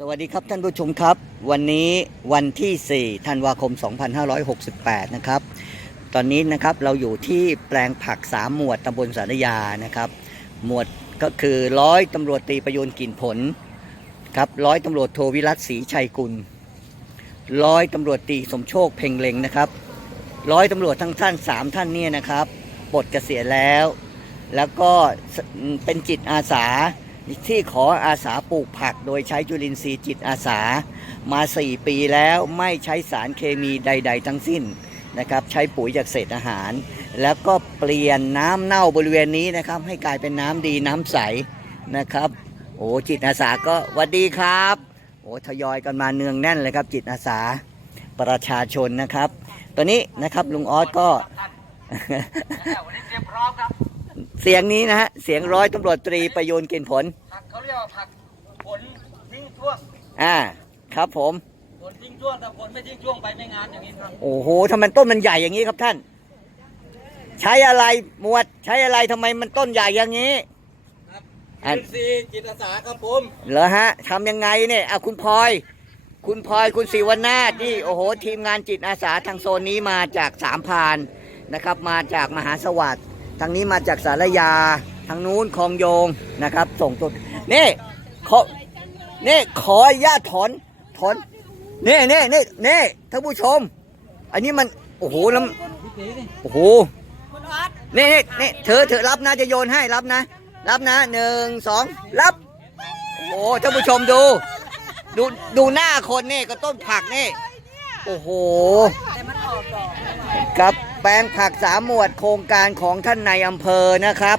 สวัสดีครับท่านผู้ชมครับ วันนี้วันที่ 4 ธันวาคม 2568 นะครับ ตอนนี้นะครับเราอยู่ที่แปลงผักสามหมวดตำบลสารยานะครับ หมวดก็คือร้อยตำรวจตรีประยูนกลิ่นผลครับร้อยตำรวจโทวิรัตศรีชัยกุลร้อยตำรวจตรีสมโชคเพ่งเล็งนะครับร้อยตำรวจทั้งท่านสามท่านเนี่ยนะครับปลดเกษียณแล้ว แล้วก็เป็นจิตอาสา ที่ขออาสาปลูกผักโดยใช้จุลินทรีย์จิตอาสามา 4 ปีแล้วไม่ใช้สารเคมีใด ๆ ทั้งสิ้นนะครับใช้ปุ๋ยจากเศษอาหาร แล้วก็เปลี่ยนน้ำเน่าบริเวณนี้นะครับ ให้กลายเป็นน้ำดีน้ำใสนะครับ โอ้จิตอาสาก็วัสดีครับ โอ้ทยอยกันมาเนืองแน่นเลยครับ จิตอาสาประชาชนนะครับตอนนี้นะครับลุงออสก็วันนี้เตรียมพร้อมครับ เสียงนี้นะฮะ เสียงร้อยตำรวจตรีประยูนกินผล ผักเขาเรียกว่าผักผลทิ้งช่วงอ่า ครับผม ผลทิ้งช่วงแต่ผลไม่ทิ้งช่วงไปไม่งานอย่างนี้ครับโอ้โหทำไมต้นมันใหญ่อย่างนี้ครับท่าน ใช้อะไรหมวด ใช้อะไรทำไมมันต้นใหญ่อย่างนี้ครับอันอินซีย์จิตอาสาครับผมเหรอฮะทำยังไงเนี่ยอะคุณพลอย คุณพลอยคุณศิวนาถนี่โอ้โห ทีมงานจิตอาสาทางโซนนี้มาจากสามพรานนะครับ มาจากมหาสวัสดิ์ทางนี้มาจากสารยา ทางนู้นคลองโยงนะครับ ส่งตัวนี่ขอนี่ขออนุญาตถอนถอนนี่นี่นี่นี่ท่านผู้ชม อันนี้มันโอ้โหน้ำโอ้โหนี่นี่นี่เธอเธอรับนะจะโยนให้รับนะ รับนะหนึ่งสองรับโอ้โหท่านผู้ชมดู ดูดูหน้าคนนี่ก็ต้นผักนี่ โอ้โหครับ ปลงผักสามหมวดโครงการของท่านนายอำเภอนะครับ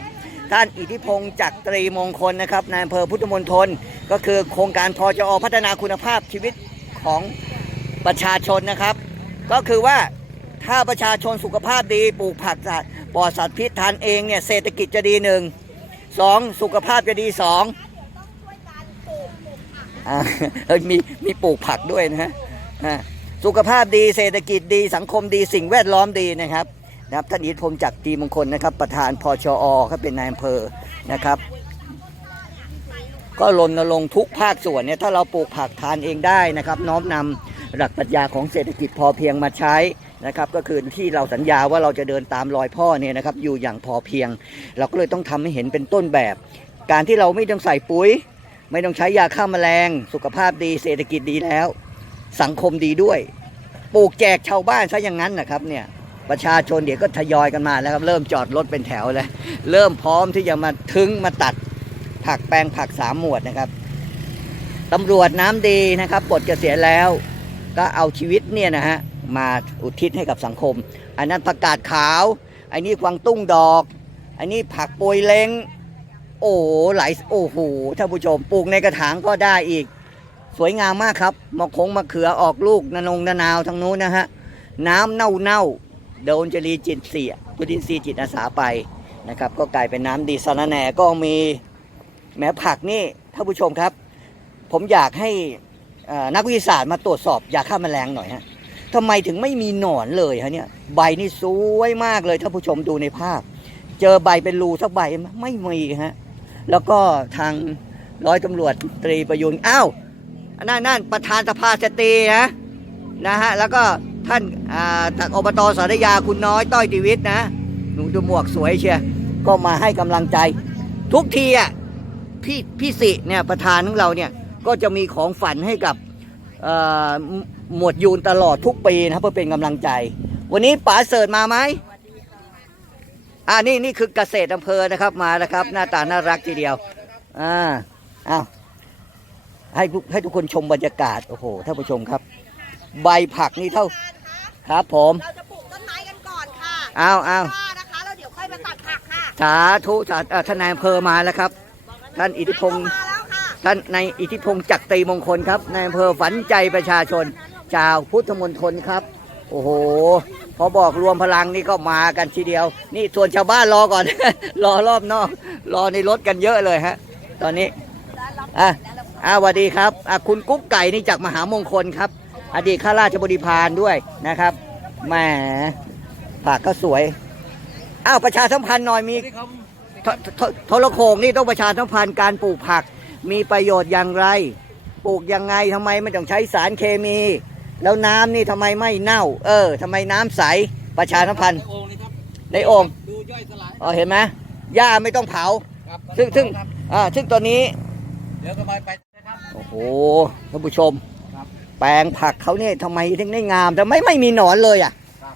ท่านอิทธิพงศ์จักตรีมงคลนะครับนายอำเภอพุทธมณฑลก็คือโครงการพจอพัฒนาคุณภาพชีวิตของประชาชนนะครับ ก็คือว่าถ้าประชาชนสุขภาพดีปลูกผักปลอดสารพิษทานเองเนี่ยเศรษฐกิจจะดีหนึ่งสองสุขภาพจะดีสองเอ้ยมีมีปลูกผักด้วยนะฮะ สุขภาพดีเศรษฐกิจดี สังคมดีสิ่งแวดล้อมดีนะครับนะครับท่านอิทธิพงศ์จักรีมงคลนะครับ ประธานพชอเขาเป็นนายอำเภอนะครับ ก็รณรงค์ทุกภาคส่วนเนี่ยถ้าเราปลูกผักทานเองได้นะครับ น้อมนำหลักปรัชญาของเศรษฐกิจพอเพียงมาใช้นะครับ ก็คือที่เราสัญญาว่าเราจะเดินตามรอยพ่อเนี่ยนะครับ อยู่อย่างพอเพียง เราก็เลยต้องทำให้เห็นเป็นต้นแบบ การที่เราไม่ต้องใส่ปุ๋ย ไม่ต้องใช้ยาฆ่าแมลง สุขภาพดีเศรษฐกิจดีแล้ว สังคมดีด้วยปลูกแจกชาวบ้านซะอย่างนั้นนะครับเนี่ยประชาชนเดี๋ยวก็ทยอยกันมาแล้วครับเริ่มจอดรถเป็นแถวเลยเริ่มพร้อมที่จะมาถึงมาตัดผักแปลงผักสามหมวดนะครับตำรวจน้ำดีนะครับปลดเกษียณแล้ว ก็เอาชีวิตเนี่ยนะฮะมาอุทิศให้กับสังคม อันนั้นผักกาดขาว อันนี้กวางตุ้งดอก อันนี้ผักโปยเล้ง โอ้โหหลายโอ้โหท่านผู้ชมปลูกในกระถางก็ได้อีก สวยงามมากครับมะคงมะเขือออกลูกนานงนานาวทางนู้นนะฮะน้ำเน่าเน่าโดนจรีจิตเสียกุดินทรีย์จิตอาสาไปนะครับ ก็กลายเป็นน้ำดีสารแหน่ก็มีแม้ผักนี่ท่านผู้ชมครับ ผมอยากให้นักวิทยาศาสตร์มาตรวจสอบยาฆ่าแมลงหน่อยฮะทำไมถึงไม่มีหนอนเลยฮะเนี่ยใบนี่สวยมากเลยท่านผู้ชมดูในภาพ เจอใบเป็นรูสักใบไม่มีฮะแล้วก็ทางร้อยตำรวจตรีประยุนอ้าว นั่นนั่นประธานสภาสตรีนะนะฮะแล้วก็ท่านอ่าจากอบตสารยาคุณน้อยต้อยดีวิทนะ หนูดูหมวกสวยเชียก็มาให้กำลังใจ ทุกทีอะพี่พี่สิเนี่ยประธานของเราเนี่ยก็จะมีของฝันให้กับหมวดยูนตลอดทุกปีนะเพื่อเป็นกำลังใจ วันนี้ป๋าเสิร์ตมาไหมอ่านี่นี่คือเกษตรอำเภอนะครับมาแล้วครับ หน้าตาน่ารักทีเดียวอ่าอ้าว ให้ทุกให้ทุกคนชมบรรยากาศ โอ้โหท่านผู้ชมครับ ใบผักนี่เท่าครับ ผมเราจะปลูกต้นไม้กันก่อนค่ะอ้าวอ้าวว่านะคะแล้วเดี๋ยวค่อยมาตัดผักค่ะสาธุสาธุอ่าท่านนายอำเภอมาแล้วครับ ท่านอิทธิพงศ์ มาแล้วค่ะ ท่านนายอิทธิพงศ์จักรตรีมงคลครับนายอำเภอฝันใจประชาชนชาวพุทธมณฑลครับ โอ้โห พอบอกรวมพลังนี่ก็มากันทีเดียว นี่ส่วนชาวบ้านรอก่อน รอรอบนอก รอในรถกันเยอะเลยฮะ ตอนนี้อะ อ่าสวัสดีครับอะคุณกุ๊กไก่นี่จากมหามงคลครับ อดีตข้าราชบดีพานด้วยนะครับแหมผักก็สวย อ้าวประชาสัมพันธ์หน่อยมีที่เขาโทโทโทรโขงนี่ต้องประชาสัมพันธ์การปลูกผัก มีประโยชน์อย่างไร ปลูกยังไงทำไมไม่ต้องใช้สารเคมี แล้วน้ำนี่ทำไมไม่เน่า เออทำไมน้ำใสประชาสัมพันธ์โอ่งนี่ครับในโอ่งดูย่อยสลายอ๋อเห็นไหมหญ้าไม่ต้องเผาครับซึ่งซึ่งครับอ่าซึ่งตัวนี้ เดี๋ยวก็ไปไปนะครับ โอ้โหท่านผู้ชมครับแปลงผักเขาเนี่ยทำไมถึงได้งามแต่ไม่ไม่มีหนอนเลยอะครับ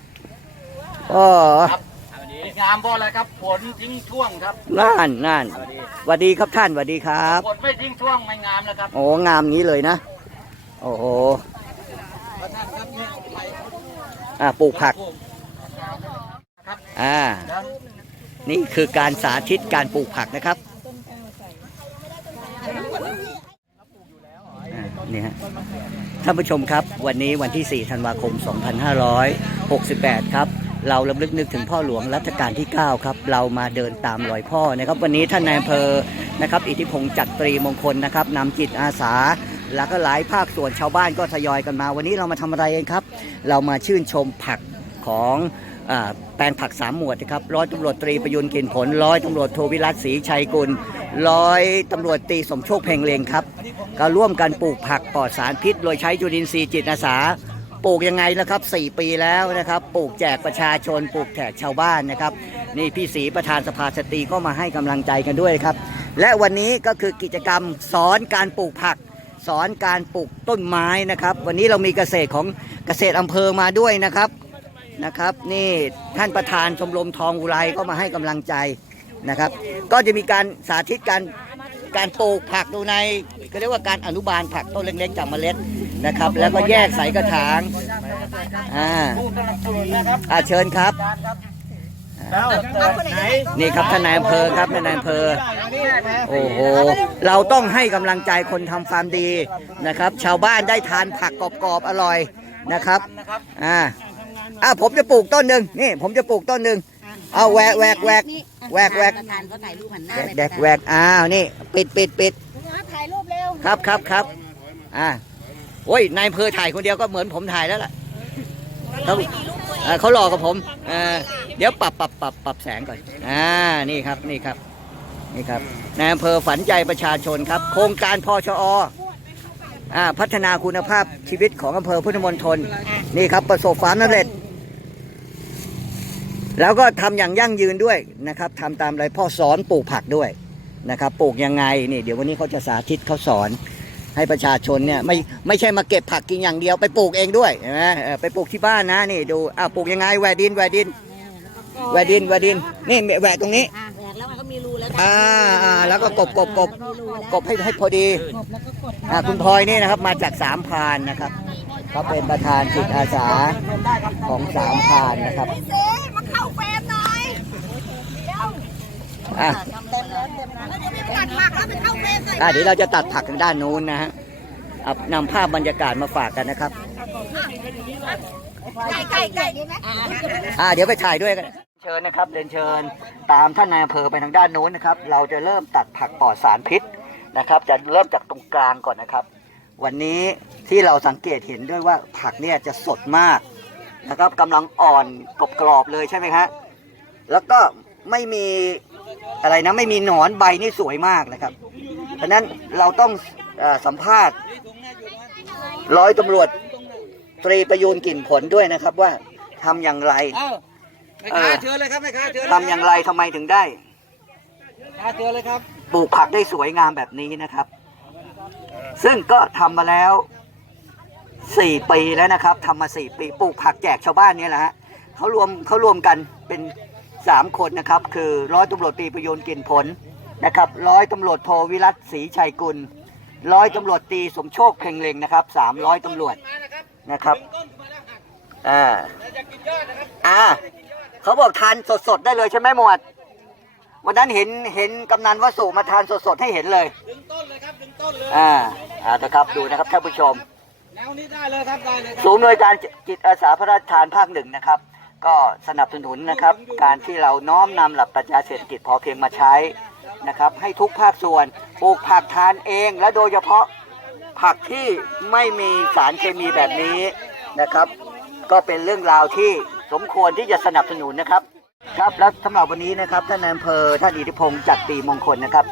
เออครับงามเพราะอะไรครับผลทิ้งช่วงครับนั่นนั่นสวัสดีครับท่านสวัสดีครับผลไม่ทิ้งช่วงไม่งามแล้วครับโอ้งามนี้เลยนะ โอ้โหประธานครับเนี่ยไปอ่าปลูกผักครับอ่าแล้วนี่คือการสาธิตการปลูกผักนะครับอ่า นี่ฮะท่านผู้ชมครับ วันนี้วันที่ 4 ธันวาคม 2568 ครับ เราลำลึกนึกถึงพ่อหลวงรัชกาลที่ 9 ครับ เรามาเดินตามรอยพ่อนะครับ วันนี้ท่านนายอำเภอนะครับ อิทธิพงศ์จักรีมงคลนะครับนำจิตอาสา แล้วก็หลายภาคส่วนชาวบ้านก็ทยอยกันมา วันนี้เรามาทำอะไรกันครับ เรามาชื่นชมผักของ แปลงผักสามหมวดนะครับร้อยตำรวจตรีประยุนกินผลร้อยตำรวจโทวิรัตศรีชัยกุลร้อยตำรวจตรีสมโชคเพ่งเลงครับ ก็ร่วมกันปลูกผักปลอดสารพิษโดยใช้จุลินทรีย์จิตอาสาปลูกยังไงแล้วครับ 4 ปีแล้วนะครับ ปลูกแจกประชาชน ปลูกแจกชาวบ้านนะครับ นี่พี่ศรีประธานสภาสตรีก็มาให้กำลังใจกันด้วยครับ และวันนี้ก็คือกิจกรรมสอนการปลูกผัก สอนการปลูกต้นไม้นะครับ วันนี้เรามีเกษตรของเกษตรอำเภอมาด้วยนะครับ นะครับ นี่ท่านประธานชมรมทองอุไรก็มาให้กำลังใจนะครับ ก็จะมีการสาธิตการการปลูกผักดูในก็เรียกว่าการอนุบาลผักต้นเล็กๆจากเมล็ดนะครับ แล้วก็แยกใส่กระถางอ่าอ่าเชิญครับ แล้วไหนนี่ครับท่านนายอำเภอครับท่านนายอำเภอ โอ้โห เราต้องให้กำลังใจคนทำความดีนะครับ ชาวบ้านได้ทานผักกรอบๆอร่อยนะครับ อ่า อ่าผมจะปลูกต้นหนึ่งนี่ผมจะปลูกต้นหนึ่ง เอาแหวกแหวกแหวกแหวกแหวก ประธานเขาถ่ายรูปหันหน้าแหวกแหวกแหวกอ้าวนี่ ปิดปิดปิดถ่ายรูปเร็วครับครับครับอ่าโอ้ยนายอำเภอถ่ายคนเดียวก็เหมือนผมถ่ายแล้วล่ะเขาเอ่อเขาหลอกกับผมเอ่อเดี๋ยวปรับปรับปรับปรับแสงก่อนอ่านี่ครับนี่ครับนี่ครับนายอำเภอฝันใจประชาชนครับ โครงการพชออ่าพัฒนาคุณภาพชีวิตของอำเภอพุทธมณฑลนี่ครับประสบความสำเร็จ แล้วก็ทำอย่างยั่งยืนด้วยนะครับทำตามรายพ่อสอนปลูกผักด้วยนะครับปลูกยังไงนี่เดี๋ยววันนี้เขาจะสาธิตเขาสอนให้ประชาชนเนี่ยไม่ไม่ใช่มาเก็บผักกินอย่างเดียวไปปลูกเองด้วยเห็นไหมเออไปปลูกที่บ้านนะนี่ดูอ้าวปลูกยังไงแหวกดินแหวกดินแหวกดินแหวกดินนี่แหวกตรงนี้อะแหวกแล้วมันก็มีรูแล้วอ่าอ่าแล้วก็กบกบกบมีรูแล้วกบให้ให้พอดีกบแล้วก็กดอ่าคุณพลอยนี่นะครับมาจากสามพรานนะครับเขาเป็นประธานจิตอาสาของสามพรานนะครับพี่ เซ่มาเข้าเฟรมหน่อย เดี๋ยวอะเต็มแล้วเต็มแล้วแล้วเดี๋ยวไม่ตัดผักแล้วไปเข้าเฟรมหน่อยอะเดี๋ยวเราจะตัดผักทางด้านนู้นนะฮะเอานำภาพบรรยากาศมาฝากกันนะครับ ไก่ไก่ไก่ดีไหมอ่าเดี๋ยวไปถ่ายด้วยกัน เชิญนะครับเรียนเชิญตามท่านนายอำเภอไปทางด้านโน้นนะครับ เราจะเริ่มตัดผักปลอดสารพิษนะครับ จะเริ่มจากตรงกลางก่อนนะครับ วันนี้ที่เราสังเกตเห็นด้วยว่าผักเนี่ยจะสดมาก นะครับกำลังอ่อนกรอบๆเลยใช่ไหมฮะแล้วก็ไม่มีอะไรนะไม่มีหนอนใบนี่สวยมากนะครับเพราะฉะนั้นเราต้องเออสัมภาษณ์ร้อยตำรวจตรีประยูนกลิ่นผลด้วยนะครับว่าทำอย่างไรเอ้าแม่ค้าเชิญเลยครับแม่ค้าเชิญเลทำอย่างไรทำไมถึงได้แม่ค้าเชิญเลยครับปลูกผักได้สวยงามแบบนี้นะครับ ซึ่งก็ทำมาแล้ว สี่ปีแล้วนะครับทำมาสี่ปีปลูกผักแจกชาวบ้านเนี่ยแหละฮะเขารวมเขารวมกันเป็นสามคนนะครับ คือร้อยตำรวจตรีประยูนกลิ่นผลนะครับร้อยตำรวจโทวิรัตศรีชัยกุลร้อยตำรวจตรีสมโชคเพ่งเลงนะครับสามร้อยตำรวจมานะครับนะครับต้นมาแล้วหักอ่าแล้วจะกินยอดนะครับอ่าเขาบอกทานสดๆได้เลยใช่ไหมหมวดวันนั้นเห็นเห็นกำนันวสุมาทานสดๆให้เห็นเลยดึงต้นเลยครับดึงต้นเลยอ่าอ่านะครับดูนะครับท่านผู้ชม แนวนี้ได้เลยครับได้เลยครับศูนย์หน่วยการจิตอาสาพระราชทานภาคหนึ่งนะครับ ก็สนับสนุนนะครับ การที่เราน้อมนำหลักปรัชญาเศรษฐกิจพอเพียงมาใช้นะครับ ให้ทุกภาคส่วนปลูกผักทานเอง และโดยเฉพาะผักที่ไม่มีสารเคมีแบบนี้นะครับ ก็เป็นเรื่องราวที่สมควรที่จะสนับสนุนนะครับ ครับและสำหรับวันนี้นะครับท่านนายอำเภอท่านอิทธิพงศ์จัดตีมงคลนะครับ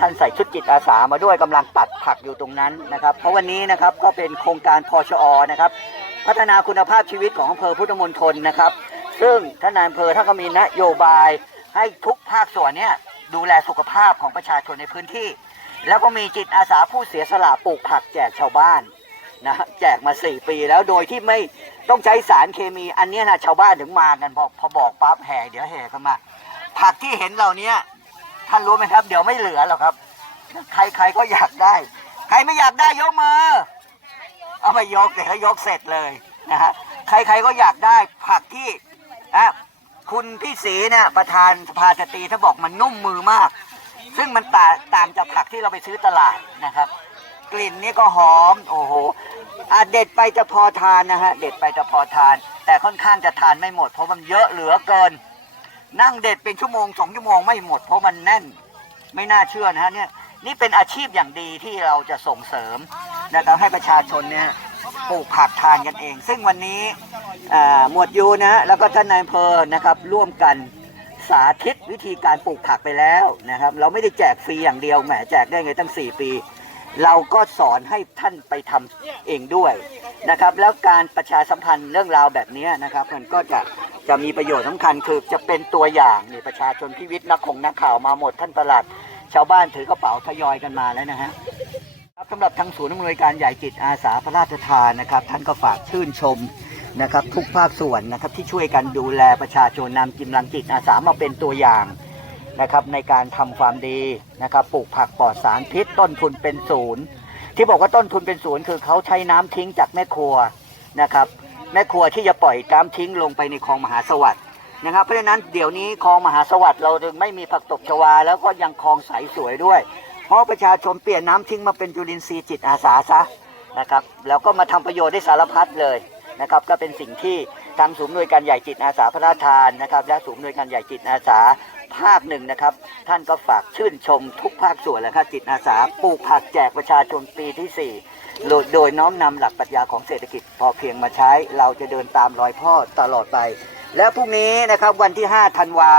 ท่านใส่ชุดจิตอาสามาด้วยกำลังตัดผักอยู่ตรงนั้นนะครับ เพราะวันนี้นะครับก็เป็นโครงการพชอนะครับ พัฒนาคุณภาพชีวิตของอำเภอพุทธมณฑลนะครับ ซึ่งท่านนายอำเภอท่านก็มีนโยบายให้ทุกภาคส่วนเนี่ยดูแลสุขภาพของประชาชนในพื้นที่ แล้วก็มีจิตอาสาผู้เสียสละปลูกผักแจกชาวบ้านนะแจกมา 4 ปีแล้วโดยที่ไม่ต้องใช้สารเคมีอันนี้นะชาวบ้านถึงมากันพอพอบอกปั๊บแห่เดี๋ยวแห่กันมา ผักที่เห็นเหล่านี้ ท่านรู้ไหมครับ เดี๋ยวไม่เหลือหรอกครับ ใครใครก็อยากได้ ใครไม่อยากได้ยกมือเอาไปยกเดี๋ยวยกเสร็จเลยนะฮะใครๆก็อยากได้ผักที่อะคุณพี่ศรีเนี่ยประธานสภาสตรีท่าบอกมันนุ่มมือมาก ซึ่งมันต่างต่างจากผักที่เราไปซื้อตลาดนะครับ กลิ่นนี่ก็หอม โอ้โหอะเด็ดไปจะพอทานนะฮะเด็ดไปจะพอทาน แต่ค่อนข้างจะทานไม่หมด เพราะมันเยอะเหลือเกิน นั่งเด็ดเป็นชั่วโมงสองชั่วโมงไม่หมดเพราะมันแน่นไม่น่าเชื่อนะฮะเนี่ยนี่เป็นอาชีพอย่างดีที่เราจะส่งเสริมนะครับให้ประชาชนเนี่ยปลูกผักทานกันเอง ซึ่งวันนี้หมวดยูนะฮะแล้วก็ท่านนายอำเภอนะครับร่วมกันสาธิตวิธีการปลูกผักไปแล้วนะครับ เราไม่ได้แจกฟรีอย่างเดียวแหมแจกได้ไงตั้ง 4 ปี เราก็สอนให้ท่านไปทำเองด้วยนะครับ แล้วการประชาสัมพันธ์เรื่องราวแบบนี้นะครับ มันก็จะจะมีประโยชน์สำคัญคือจะเป็นตัวอย่างนี่ประชาชนพิวิทย์นักคงนักข่าวมาหมดท่านประหลัด ชาวบ้านถือกระเป๋าทยอยกันมาแล้วนะฮะครับสำหรับทางศูนย์อำนวยการใหญ่จิตอาสาพระราชทานนะครับ ท่านก็ฝากชื่นชมนะครับ ทุกภาคส่วนนะครับที่ช่วยกันดูแลประชาชนนำกำลังจิตอาสามาเป็นตัวอย่าง นะครับในการทำความดีนะครับปลูกผักปลอดสารพิษต้นทุนเป็นศูนย์ที่บอกว่าต้นทุนเป็นศูนย์คือเขาใช้น้ำทิ้งจากแม่ครัวนะครับแม่ครัวที่จะปล่อยน้ำทิ้งลงไปในคลองมหาสวัสดิ์นะครับเพราะฉะนั้นเดี๋ยวนี้คลองมหาสวัสดิ์เราจึงไม่มีผักตบชวา แล้วก็ยังคลองใสสวยด้วย เพราะประชาชนเปลี่ยนน้ำทิ้งมาเป็นจุลินทรีย์จิตอาสาซะนะครับแล้วก็มาทำประโยชน์ได้สารพัดเลยนะครับก็เป็นสิ่งที่ทางศูนย์หน่วยการใหญ่จิตอาสาพระราชทานนะครับและศูนย์หน่วยการใหญ่จิตอาสา ภาคหนึ่งนะครับ ท่านก็ฝากชื่นชมทุกภาคส่วนแล้วครับจิตอาสาปลูกผักแจกประชาชนปีที่4โดยโดยน้อมนำหลักปรัชญาของเศรษฐกิจพอเพียงมาใช้ เราจะเดินตามรอยพ่อตลอดไป แล้วพรุ่งนี้นะครับวันที่5ธันวา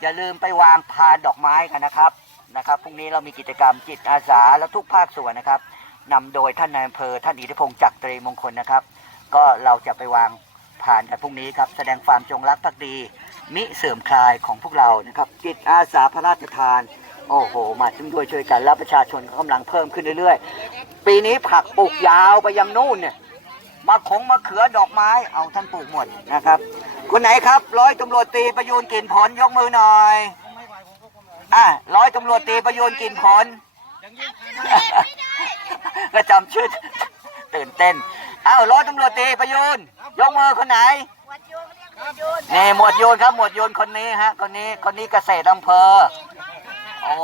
อย่าลืมไปวางพานดอกไม้กันนะครับนะครับพรุ่งนี้เรามีกิจกรรมจิตอาสาและทุกภาคส่วนนะครับนำโดยท่านนายอำเภอท่านอิทธิพงศ์จักรตรีมงคลนะครับ ก็เราจะไปวางผ่านกันพรุ่งนี้ครับ แสดงความจงรักภักดี มิเสื่อมคลายของพวกเรานะครับจิตอาสาพระราชทาน โอ้โห มาช่วยด้วยช่วยกันแล้วประชาชนก็กำลังเพิ่มขึ้นเรื่อยๆ ปีนี้ผักปลูกยาวไปยังนู่นเนี่ยมาคงมาเขือดอกไม้เอาท่านปลูกหมดนะครับคนไหนครับร้อยตำรวจตรีประยูนกินผลยกมือหน่อยอะร้อยตำรวจตรีประยูนกินผลก็จำชื่อตื่นเต้นอ้าวร้อยตำรวจตรีประยูนยกมือคนไหนวัดโย เน่หมวดโยนครับหมวดโยนคนนี้ฮะคนนี้คนนี้เกษตรอำเภอโอ้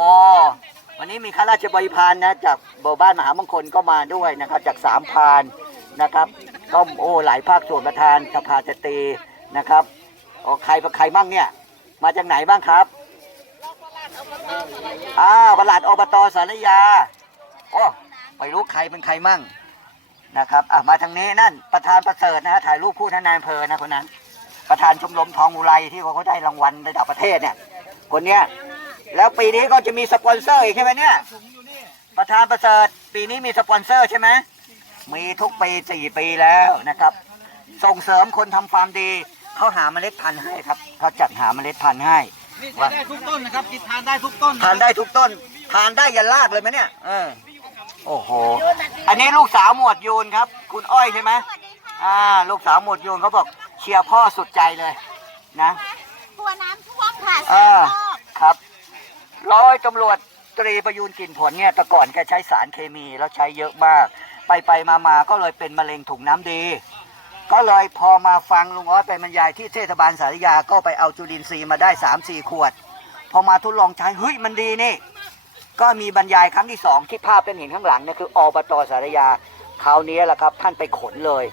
วันนี้มีข้าราชบริพารนะจากเบอร์บ้านมหามงคลก็มาด้วยนะครับ จากสามพานนะครับก็โอ้หลายภาคส่วนประธานสภาสตรีนะครับโอ้ใครใครบ้างเนี่ยมาจากไหนบ้างครับอ้าวประหลัดอบตสารยาโอ้ไม่รู้ใครเป็นใครมั่งนะครับอะมาทางนี้นั่นประธานประเสริฐนะฮะถ่ายรูปคู่ท่านนายอำเภอนะคนนั้น ประธานชมรมทองอุไรที่เขาได้รางวัลระดับประเทศเนี่ย คนเนี้ยแล้วปีนี้ก็จะมีสปอนเซอร์อีกใช่ไหมเนี่ยประธานประเสริฐปีนี้มีสปอนเซอร์ใช่ไหมมีทุกปีสี่ปีแล้วนะครับ ส่งเสริมคนทำฟาร์มดีเขาหาเมล็ดพันธุ์ให้ครับเขาจัดหาเมล็ดพันธุ์ให้นี่ใช้ได้ทุกต้นนะครับกินทานได้ทุกต้นทานได้ทุกต้น ทานได้ยันรากเลยไหมเนี่ยเออโอ้โห อันนี้ลูกสาวหมวดยูนครับ คุณอ้อยใช่ไหมสวัสดีค่ะอ่า ลูกสาวหมวดยูนเขาบอกเชียร์พ่อสุดใจเลยนะตัวน้ำท่วมค่ะสาอ่ามรอบครับร้อยตำรวจตรีประยูนกลิ่นผลเนี่ยแต่ก่อนแกใช้สารเคมีแล้วใช้เยอะมาก ไปไปมามาก็เลยเป็นมะเร็งถุงน้ำดี ก็เลยพอมาฟังลุงอ้อยไปบรรยายที่เทศบาลสารยาก็ไปเอาจุลินทรีย์มาได้3ามสี่ขวด พอมาทดลองใช้เฮ้ยมันดีนี่ ก็มีบรรยายครั้งที่สองที่ภาพเป็นเห็นข้างหลังเนี่ยคืออบตสารยาคราวนี้แหละครับท่านไปขนเลย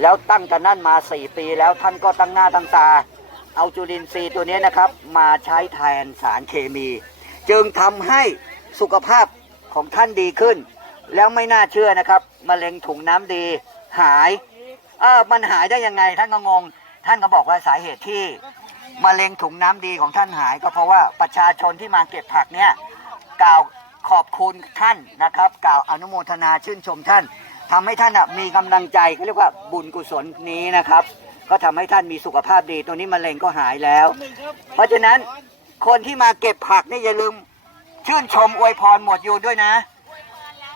แล้วตั้งแต่นั้นมา 4 ปีแล้วท่านก็ตั้งหน้าตั้งตา เอาจุลินทรีย์ตัวนี้นะครับ มาใช้แทนสารเคมี จึงทำให้สุขภาพของท่านดีขึ้น แล้วไม่น่าเชื่อนะครับมะเร็งถุงน้ำดีหายเออมันหายได้ยังไงท่านก็งง ท่านก็บอกว่าสาเหตุที่มะเร็งถุงน้ำดีของท่านหาย ก็เพราะว่าประชาชนที่มาเก็บผักเนี่ยกล่าวขอบคุณท่านนะครับ กล่าวอนุโมทนาชื่นชมท่าน ทำให้ท่านมีกำลังใจเขาเรียกว่าบุญกุศลนี้นะครับ ก็ทำให้ท่านมีสุขภาพดี ตัวนี้มะเร็งก็หายแล้ว เพราะฉะนั้นคนที่มาเก็บผักนี่อย่าลืมชื่นชมอวยพรหมวดยูด้วยนะ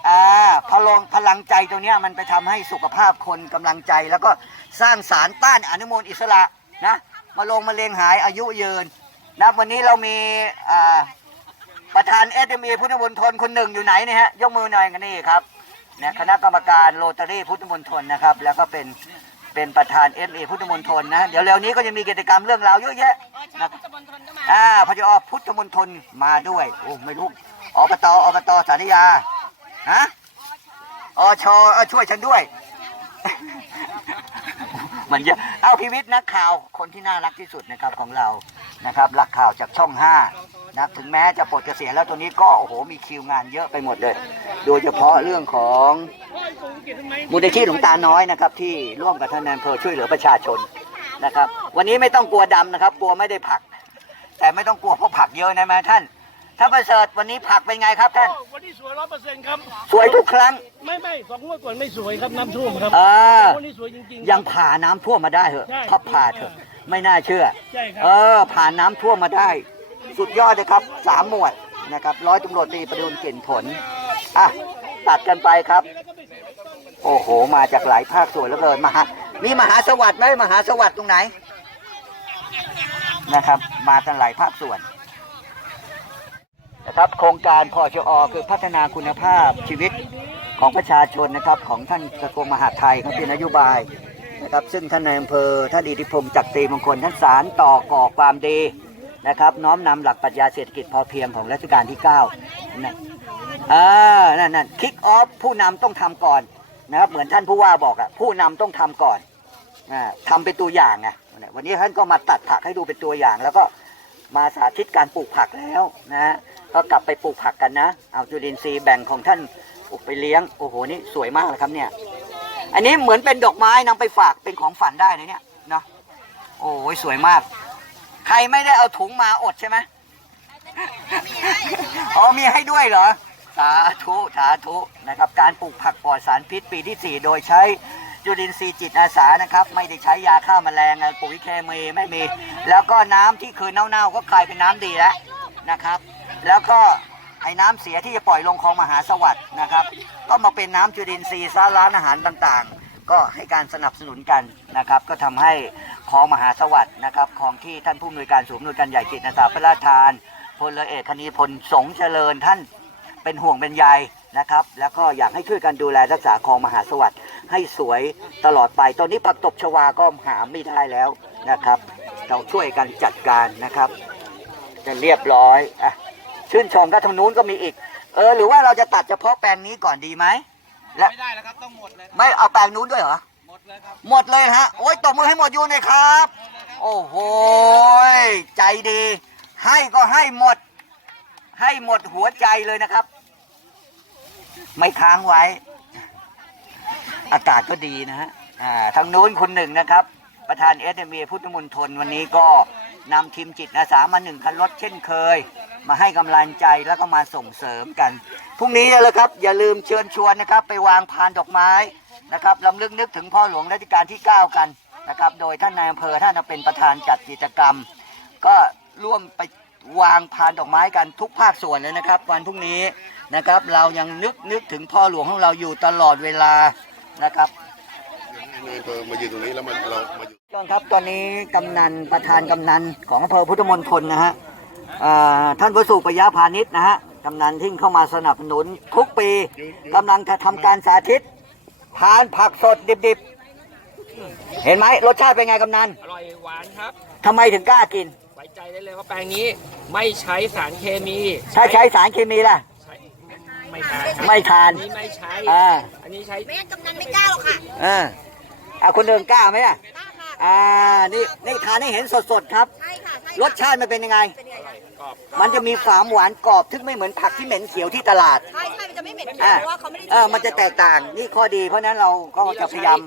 อ่าพลังพลังใจตัวนี้มันไปทำให้สุขภาพคนกำลังใจ แล้วก็สร้างสารต้านอนุมูลอิสระนะมาลงมะเร็งหายอายุยืนนะวันนี้เรามีประธานเอสเอ็มเอพุทธมณฑลคนหนึ่งอยู่ไหนเนี่ยฮะยกมือหน่อยกันนี่ครับ นะคณะกรรมการโรตารี่พุทธมณฑลนะครับ แล้วก็เป็นเป็นประธานเอสเอพุทธมณฑลนะ เดี๋ยวเร็วนี้ก็จะมีกิจกรรมเรื่องราวเยอะแยะนะอ่าพจอพุทธมณฑลมาด้วยโอ้ไม่รู้อบตอบตสารยาฮะอชเออช่วยฉันด้วย มันเยอะเอ้าพีวิทย์นักข่าวคนที่น่ารักที่สุดนะครับของเรานะครับรักข่าวจากช่องห้า นะถึงแม้จะปลดเกษียณแล้วตัวนี้ก็โอ้โหมีคิวงานเยอะไปหมดเลย โดยเฉพาะเรื่องของมูลนิธิหลวงตาน้อยนะครับ ที่ร่วมกับท่านนายอำเภอช่วยเหลือประชาชนนะครับ วันนี้ไม่ต้องกลัวดำนะครับ กลัวไม่ได้ผัก แต่ไม่ต้องกลัวเพราะผักเยอะนะแม่ท่านถ้าประเสริฐวันนี้ผักเป็นไงครับท่านวันนี้สวยร้อยเปอร์เซ็นต์ครับสวยทุกครั้งไม่ไม่สองงวดก่อนไม่สวยครับน้ำท่วมครับอ่าวันนี้สวยจริงๆยังผ่าน้ำท่วมมาได้เหรอะใช่พับผ่าเถอะไม่น่าเชื่อใช่ครัเออผ่านน้ำท่วมมาได้ สุดยอดนะครับสามหมวดนะครับร้อยตำรวจตรีประดุลเก่นผลอะตัดกันไปครับ โอ้โห มาจากหลายภาคส่วนแล้วเกินมหามีมหาสวัสดิ์ไหมมหาสวัสดิ์ตรงไหนนะครับ มากันหลายภาคส่วนนะครับโครงการพชอคือพัฒนาคุณภาพชีวิตของประชาชนนะครับของท่านกระทรวงมหาดไทยเขาเป็นนโยบายนะครับซึ่งท่านนายอำเภอท่านอิทธิพงศ์จักรีมงคลท่านสารต่อก่อความดี นะครับ น้อมนำหลักปรัชญาเศรษฐกิจพอเพียงของรัชกาลที่9นะอ่านั่นนั่นคิกออฟผู้นำต้องทำก่อนนะครับ เหมือนท่านผู้ว่าบอกอะผู้นำต้องทำก่อนอ่าทำเป็นตัวอย่างไงวันนี้ท่านก็มาตัดผักให้ดูเป็นตัวอย่าง แล้วก็มาสาธิตการปลูกผักแล้วนะฮะก็กลับไปปลูกผักกันนะ เอาจุลินทรีย์แบ่งของท่านปลูกไปเลี้ยง โอ้โห นี่สวยมากเลยครับเนี่ย อันนี้เหมือนเป็นดอกไม้นำไปฝากเป็นของฝันได้เลยเนี่ยเนาะ โอ้ยสวยมาก ใครไม่ได้เอาถุงมาอดใช่ไหมอ๋อมีให้ด้วยเหรอ สาธุสาธุนะครับ การปลูกผักปลอดสารพิษปีที่ 4 โดยใช้จุลินทรีย์จิตอาสานะครับ ไม่ได้ใช้ยาฆ่าแมลงอะไรปุ๋ยเคมีไม่มี แล้วก็น้ำที่เคยเน่าๆก็กลายเป็นน้ำดีแล้วนะครับ แล้วก็ไอ้น้ำเสียที่จะปล่อยลงคลองมหาสวัสดิ์นะครับ ก็มาเป็นน้ำจุลินทรีย์ซาร้านอาหารต่างๆ ก็ให้การสนับสนุนกันนะครับ ก็ทำให้ คลองมหาสวัสดิ์นะครับของที่ท่านผู้อำนวยการศูนย์อำนวยการใหญ่จิตอาสาพระราชทานพลเรือเอกคณีพลสงเจริญท่านเป็นห่วงเป็นใยนะครับ แล้วก็อยากให้ช่วยกันดูแลรักษาคลองมหาสวัสดิ์ให้สวยตลอดไป ตอนนี้ผักตบชวาก็หาไม่ได้แล้วนะครับ เราช่วยกันจัดการนะครับจะเรียบร้อยอะชื่นชมก็ทางนู้นก็มีอีก เออ หรือว่าเราจะตัดเฉพาะแปลงนี้ก่อนดีไหมและไม่ได้แล้วครับต้องหมดเลย ไม่เอาแปลงนู้นด้วยเหรอ หมดเลยครับหมดเลยฮะโอ้ยตบมือให้หมดยูหน่อยครับ โอ้โหยใจดี ให้ก็ให้หมด ให้หมดหัวใจเลยนะครับ ไม่ค้างไว้ อากาศก็ดีนะฮะอ่าทางนู้นคนหนึ่งนะครับ ประธานเอสเอ็มพุทธมณฑลวันนี้ก็นำทีมจิตอาสามาหนึ่งคันรถเช่นเคย มาให้กำลังใจแล้วก็มาส่งเสริมกัน พรุ่งนี้เลยครับ อย่าลืมเชิญชวนนะครับ ไปวางพานดอกไม้ นะครับลำลึกนึกถึงพ่อหลวงรัชกาลที่ 9 กันนะครับ โดยท่านนายอำเภอท่านเป็นประธานจัดกิจกรรม ก็ร่วมไปวางพานดอกไม้กันทุกภาคส่วนเลยนะครับ วันพรุ่งนี้นะครับ เรายังนึกนึกถึงพ่อหลวงของเราอยู่ตลอดเวลานะครับนายอำเภอมายืนตรงนี้แล้วมันเรามาอยู่จอนครับตอนนี้กำนันประธานกำนันของอำเภอพุทธมณฑลนะฮะอ่าท่านวสุปยาพานิชนะฮะกำนันที่เข้ามาสนับสนุนทุกปีกำลังจะทำการสาธิต ทานผักสดดิบๆ เห็นไหมรสชาติเป็นไงกำนันอร่อยหวานครับทำไมถึงกล้ากิน ไว้ใจได้เลยว่าแปลงนี้ไม่ใช้สารเคมีถ้าใช้สารเคมีล่ะ ใช้ไม่ทานครับไม่ทาน อันนี้ไม่ใช้อ่า อันนี้ใช้ไม่งั้นกำนันไม่กล้าหรอกค่ะอ่าอ่าคนเดินกล้าไหมล่ะกล้าค่ะอ่านี่นี่ทานให้เห็นสดๆครับ ใช่ค่ะใช่ค่ะรสชาติมันเป็นยังไง เป็นไงคะกรอบ มันจะมีความหวานกรอบซึ่งไม่เหมือนผักที่เหม็นเขียวที่ตลาด ใช่ใช่มันจะไม่เหม็นเขียวอ่าเพราะว่าเขาไม่ได้เออมันจะแตกต่างนี่ข้อดี เพราะฉะนั้นเราก็จะพยายาม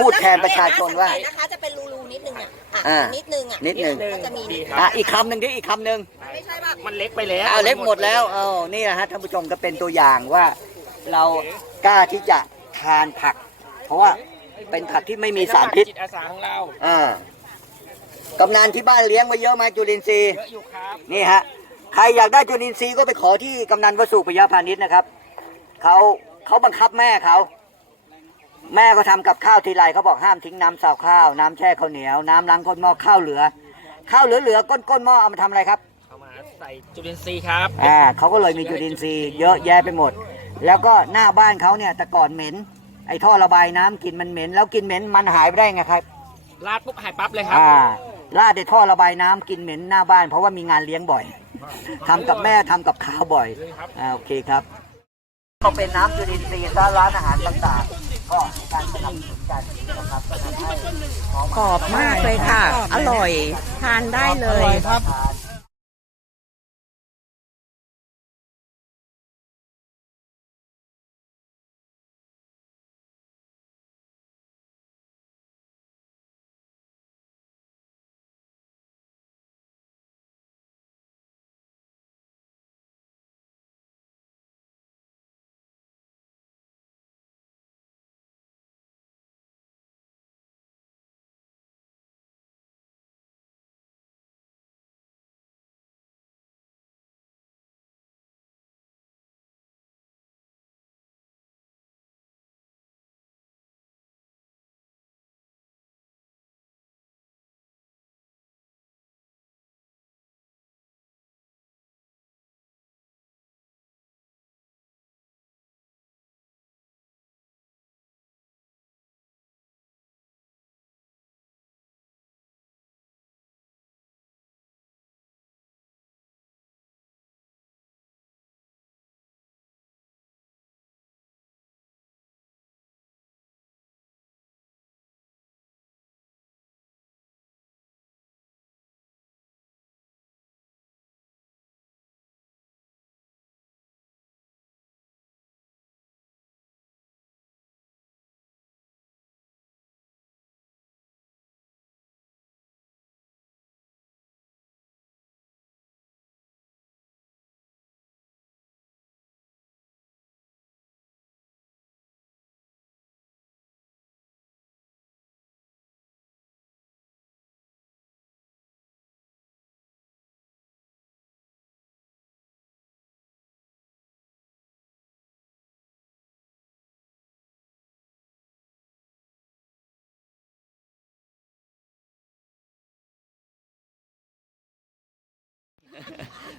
พูดแทนประชาชนว่า สังเกตนะคะจะเป็นรูๆนิดนึงอะอ่าอะนิดนึงอะนิดนึงก็จะมีดีนิดครับอะอีกคำหนึ่งดิอีกคำหนึ่งได้ไม่ใช่ป่ะมันเล็กไปแล้วเอาเล็กหมดแล้วเอานี่นะฮะท่านผู้ชมก็เป็นตัวอย่างว่าเรากล้าที่จะทานผัก เพราะว่าเป็นผักที่ไม่มีสารพิษจิตอาสาของเรา อ่า กำนันที่บ้านเลี้ยงมาเยอะไหมจุลินทรีย์เยอะอยู่ครับนี่ฮะใครอยากได้จุลินทรีย์ก็ไปขอที่กำนันวสุปยาพานิชนะครับเขาเขาบังคับแม่เขา แม่เขาทำกับข้าวทีไรเขาบอกห้ามทิ้งน้ำสาวข้าว น้ำแช่ข้าวเหนียว น้ำล้างก้นหม้อข้าวเหลือ ข้าวเหลือเหลือๆก้นก้นหม้อเอามาทำอะไรครับเอามาใส่จุลินทรีย์ครับอ่าเขาก็เลยมีจุลินทรีย์เยอะแยะไปหมด แล้วก็หน้าบ้านเขาเนี่ยแต่ก่อนเหม็น ไอ้ท่อระบายน้ำกลินมันเหม็น แล้วกลินเหม็นมันหายไปได้ไงครับลาดปุ๊บหายปั๊บเลยครับอ่า ลาดในท่อระบายน้ำกินเหม็นหน้าบ้าน เพราะว่ามีงานเลี้ยงบ่อยทำกับแม่ทำกับข้าวบ่อยอ่าโอเคครับก็เป็นน้ำจุลินทรีย์ตามร้านอาหารต่างๆก็มีการสนับสนุนกันนะครับก็ทำให้หอมกรอบมากเลยค่ะ อร่อย ทานได้เลยทาน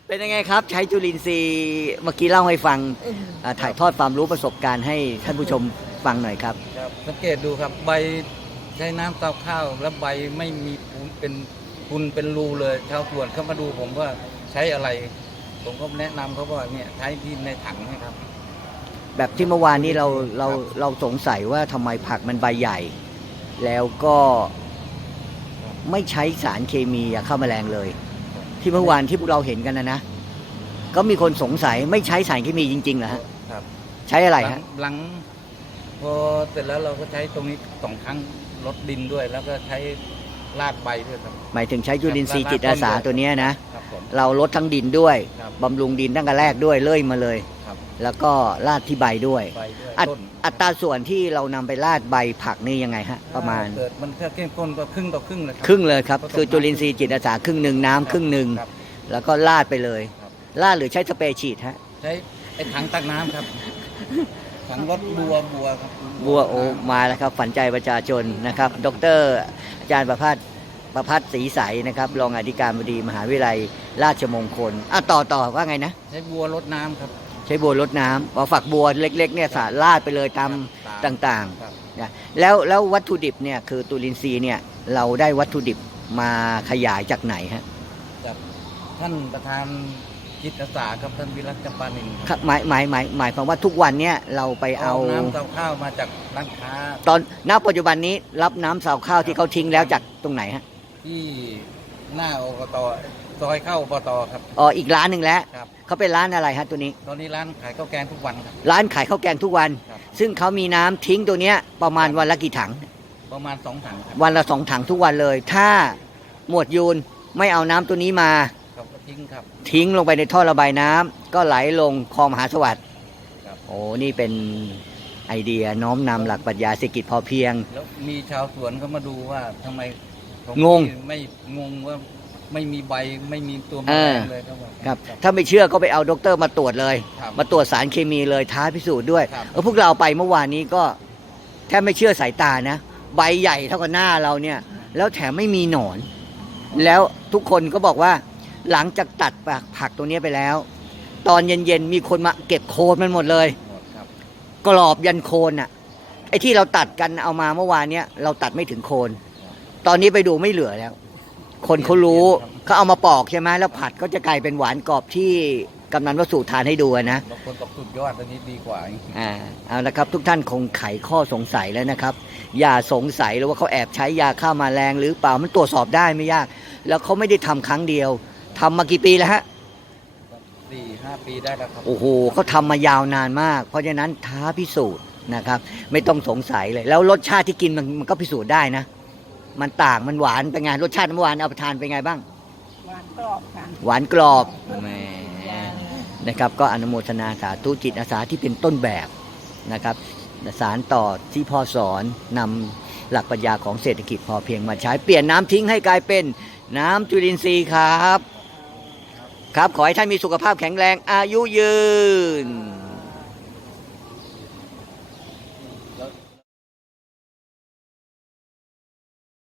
เป็นยังไงครับ ใช้จุลินทรีย์เมื่อกี้เล่าให้ฟังอ่าถ่ายทอดความรู้ประสบการณ์ให้ท่านผู้ชมฟังหน่อยครับครับสังเกตดูครับใบใช้น้ำเตาข้าว แล้วใบไม่มีปูนเป็นปุนเป็นรูเลยชาวสวนเข้ามาดูผมว่าใช้อะไร ผมก็แนะนำเขาว่าเนี่ยใช้ที่ในถังเนะครับ แบบที่เมื่อวานนี้เราเราเราสงสัยว่าทำไมผักมันใบใหญ่ แล้วก็ไม่ใช้สารเคมีอะฆ่าแมลงเลย ที่เมื่อวานที่พวกเราเห็นกันนะนะก็มีคนสงสัยไม่ใช้สารเคมีจริงๆเหรอฮะครับ ใช้อะไรหลัฮะงหลังพอเสร็จแล้วเราก็ใช้ตรงนี้สองครั้งลดดินด้วย แล้วก็ใช้รากใบด้วยครับ หมายถึงใช้จุลินทรีย์จิตอาสาตัวเนี้ยนะครับผม เราลดทั้งดินด้วยครับ บำรุงดินตั้งแต่แรกด้วยเลื่อยมาเลยครับ แล้วก็ลาดที่ใบด้วยใบด้วยอัตต้นอัตราส่วนที่เรานำไปลาดใบผักนี่ยังไงฮะ ประมาณ เกิดมันแค่เข้มข้นก็ครึ่งต่อครึ่งเลยครัครึ่งเลยครับผสมคือจุลินทรีย์จิตอาสาครึ่งหนึ่งน้ำครึ่งหนึ่งครับ แล้วก็ลาดไปเลยครับลาดหรือใช้สเปรย์ฉีดฮะ ใช้ไอ้ถังตักน้ำครับถังรถบัวบัวครับบัวโอมาแล้วครับฝันใจประชาชนนะครับ ดรอาจารย์ประพัฒน์ประพัฒน์ศรีใสนะครับรองอธิการบดีมหาวิทยาลัยราชมงคลอะต่อต่อว่าไงนะ ใช้บัวรดน้ำครับใช้บัวรดน้ำเอาฝักบัวเล็กๆเนี่ยสาดลาดไปเลยตามต่างครับ ๆนะแล้วแล้ววัตถุดิบเนี่ยคือตุลินทรีย์เนี่ยเราได้วัตถุดิบมาขยายจากไหนฮะจากท่านประธานจิตอาสาครับท่านวิรัตจำปานินครับหมายหมายหมายหมายความว่าทุกวันเนี่ยเราไปเอา น้ำเตาข้าวมาจากร้านค้าตอนณปัจจุบันนี้รับน้ำสาวข้าวที่เขาทิ้งแล้วจากตรงไหนฮะที่หน้าอบตซอยเข้าอบตครับอ๋ออีกร้านหนึ่งแล้ว ครับ เขาเป็นร้านอะไรฮะตัวนี้ ตอนนี้ร้านขายข้าวแกงทุกวันครับ ร้านขายข้าวแกงทุกวัน ครับ ซึ่งเขามีน้ำทิ้งตัวเนี้ยประมาณวันละกี่ถัง ประมาณสองถังครับวันละสองถังทุกวันเลย ถ้าหมวดยูนไม่เอาน้ำตัวนี้มาเขาก็ทิ้งครับ ทิ้งลงไปในท่อระบายน้ำก็ไหลลงคลองมหาสวัสดิ์ครับ โอ้นี่เป็นไอเดียน้อมนำหลักปรัชญาเศรษฐกิจพอเพียง แล้วมีชาวสวนก็มาดูว่าทำไมของงง พี่ไม่งงว่า ไม่มีใบไม่มีตัวแมเอลองเลยครับผม ครับถ้าไม่เชื่อก็ไปเอาด็อกเตอร์มาตรวจเลย ครับมาตรวจสารเคมีเลยท้าพิสูจน์ด้วยครับ เออพวกเราไปเมื่อวานนี้ก็แทบไม่เชื่อสายตานะ ใบใหญ่เท่ากับหน้าเราเนี่ย แล้วแถมไม่มีหนอน แล้วทุกคนก็บอกว่า หลังจากตัดผักผักตัวเนี้ยไปแล้ว ตอนเย็นๆมีคนมาเก็บโคนมันหมดเลย หมดครับกรอบยันโคนอะไอ้ที่เราตัดกันเอามาเมื่อวานเนี้ยเราตัดไม่ถึงโคน ตอนนี้ไปดูไม่เหลือแล้ว คนเขารู้เขาเอามาปอกใช่ไหมแล้วผัดก็จะกลายเป็นหวานกรอบที่กำนันวสูตรทานให้ดูอะนะบางคนบอกสุดยอดอันนี้ดีกว่าจริงอ่าเอาละครับ ทุกท่านคงไขข้อสงสัยแล้วนะครับ อย่าสงสัยเลยว่าเขาแอบใช้ยาฆ่ามาแมลงหรือเปล่ามันตรวจสอบได้ไม่ยาก แล้วเขาไม่ได้ทำครั้งเดียวทำมากี่ปีแล้วฮะๆสี่ห้าปีได้แล้วครับโอ้โหเขาทำมายาวนานมาก เพราะฉะนั้นท้าพิสูจน์นะครับ ไม่ต้องสงสัยเลย แล้วรสชาติที่กินมันมันก็พิสูจน์ได้นะ มันต่างมันหวานเป็นไงรสชาติเมื่อวานเอาไปทานเป็นไงบ้าง หวานกรอบค่ะ หวานกรอบแหมนะครับ ก็อนุโมทนาสาธุจิตอาสาที่เป็นต้นแบบนะครับสารต่อที่พ่อสอนนำหลักปรัชญาของเศรษฐกิจพอเพียงมาใช้เปลี่ยนน้ำทิ้งให้กลายเป็นน้ำจุลินทรีย์ครับ ครับขอให้ท่านมีสุขภาพแข็งแรงอายุยืน